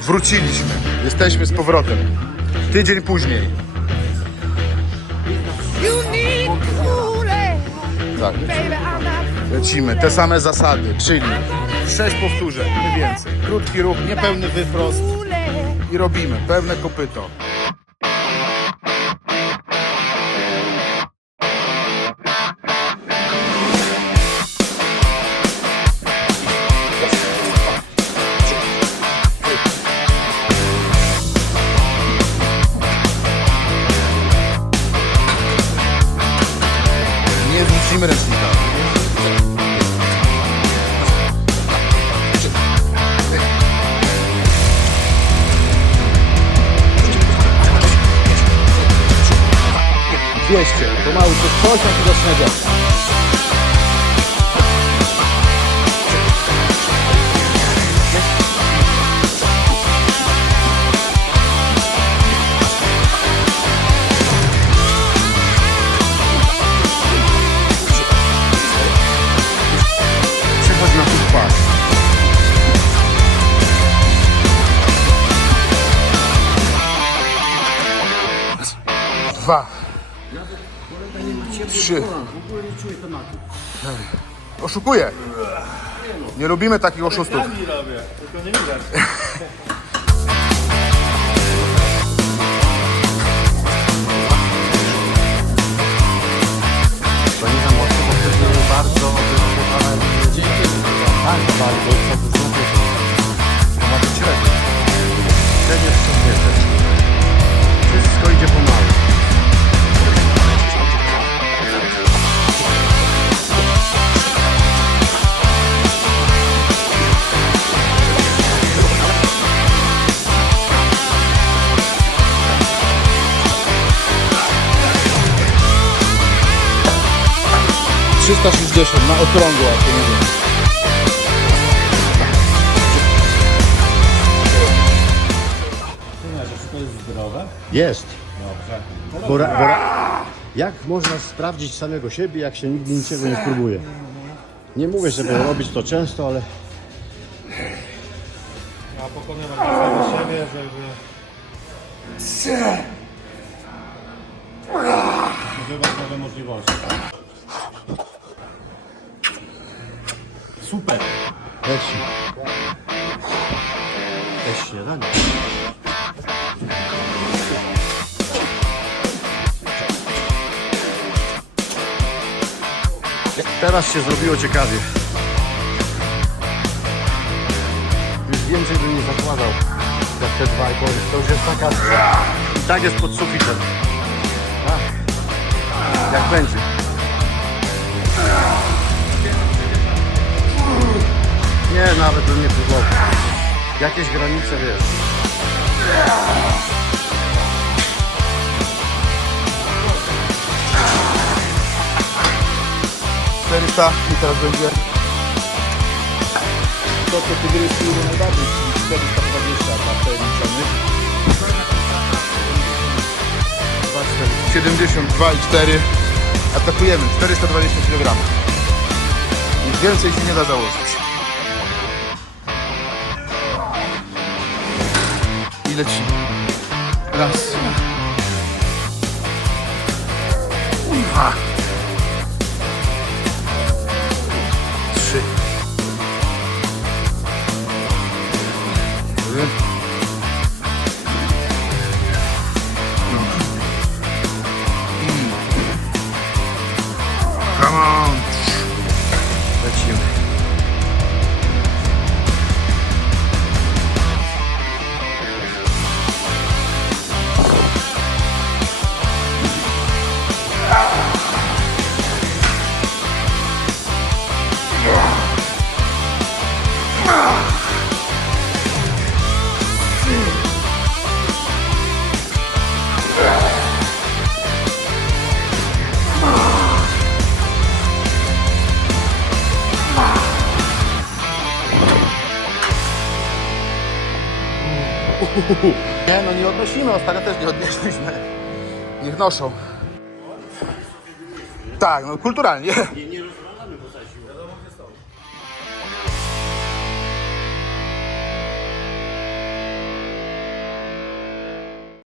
Wróciliśmy. Jesteśmy z powrotem. Tydzień później. You need cooling, Tak. baby. I'm not Lecimy. Te same zasady, czyli sześć powtórzeń, nie więcej. Krótki ruch, niepełny wyprost i robimy pełne kopyto. Nie zrzucimy ręcznika. Dwieście. Pomału, to coś tam się zaczyna dziać. Dwa. Trzy. Oszukuję. Nie lubimy takich oszustów. Nie 360 na okrągło, jak to mówię. Nie, że wszystko jest zdrowe? Jest. Dobrze. Bo bo jak można sprawdzić samego siebie, jak się nigdy niczego nie spróbuje? Nie mówię, żeby robić to często, ale Ja pokonywać samego siebie, żeby... Używać nowe możliwości. Super. leci. Jest śniadanie. Teraz się zrobiło ciekawie. Już więcej bym nie zakładał jak te dwa i powiem. To już jest taka... I tak jest pod sufitem. Tak. Jak będzie. Jakieś granice wiesz. Czterysta i teraz będzie to, co tygryski lubią najbardziej, czyli 420 dla przeliczonych. 72 i 4 atakujemy 420 kg. Nic więcej się nie da założyć. I lecimy. Raz. Dwa. Trzy. I... Come on. Nie, no nie odnosimy, ostatnio też nie odnieśliśmy. Niech noszą. Tak, no kulturalnie. Nie, nie rozwalamy postaci. Wiadomo, gdzie są.